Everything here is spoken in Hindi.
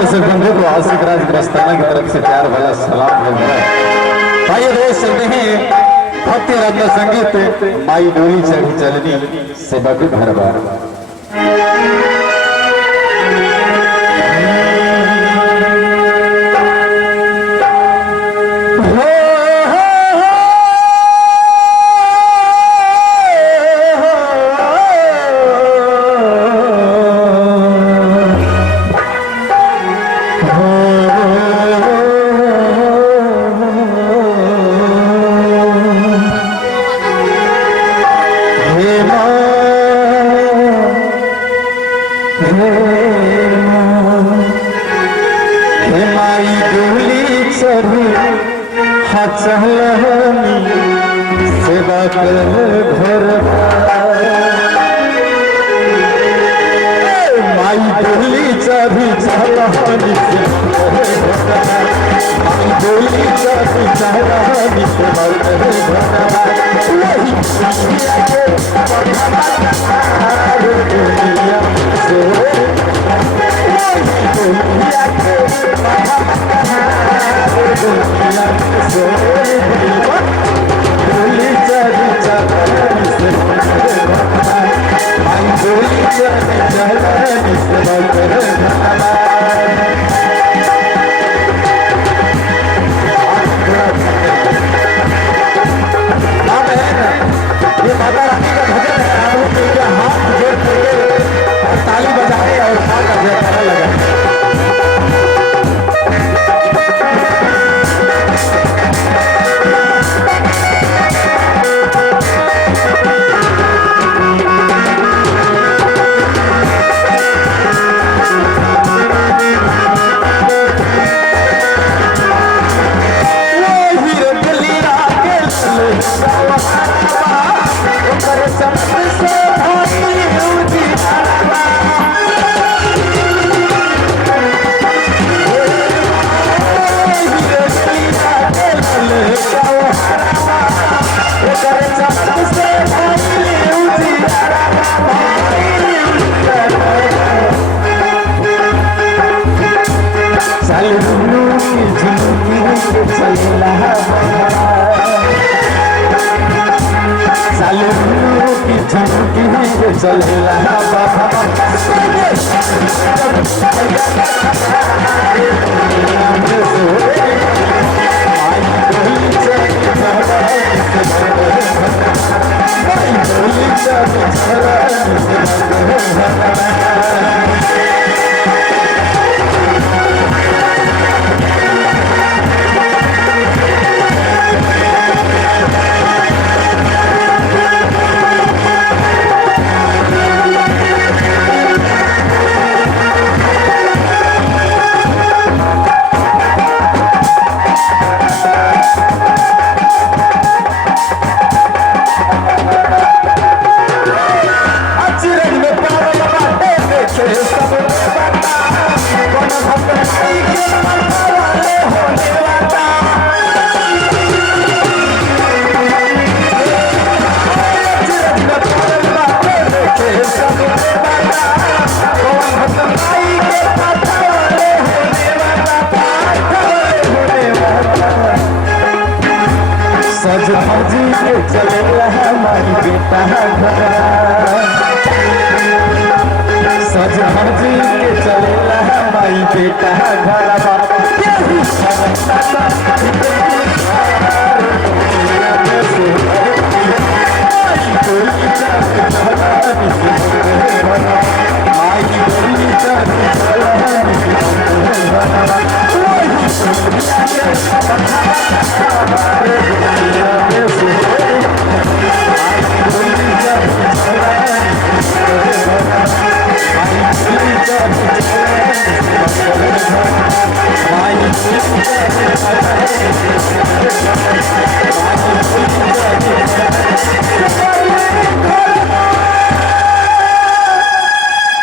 दर्शक बंधु को आशिक राज ग्रस्ताना की तरफ से प्यार वाला सलाम है। भाई रोज चलते हैं भक्ति रत्न संगीत माई डोली चढ़ी चलनी सेवा के घर बार। सेवा कर घर माई डोली चाबी चलनी माई डोली चाबी चलनी सेवा कर ताली बजाए और चलेला चलेला हमारी बेटा सज भजी के चलेला हमारी बेटा Why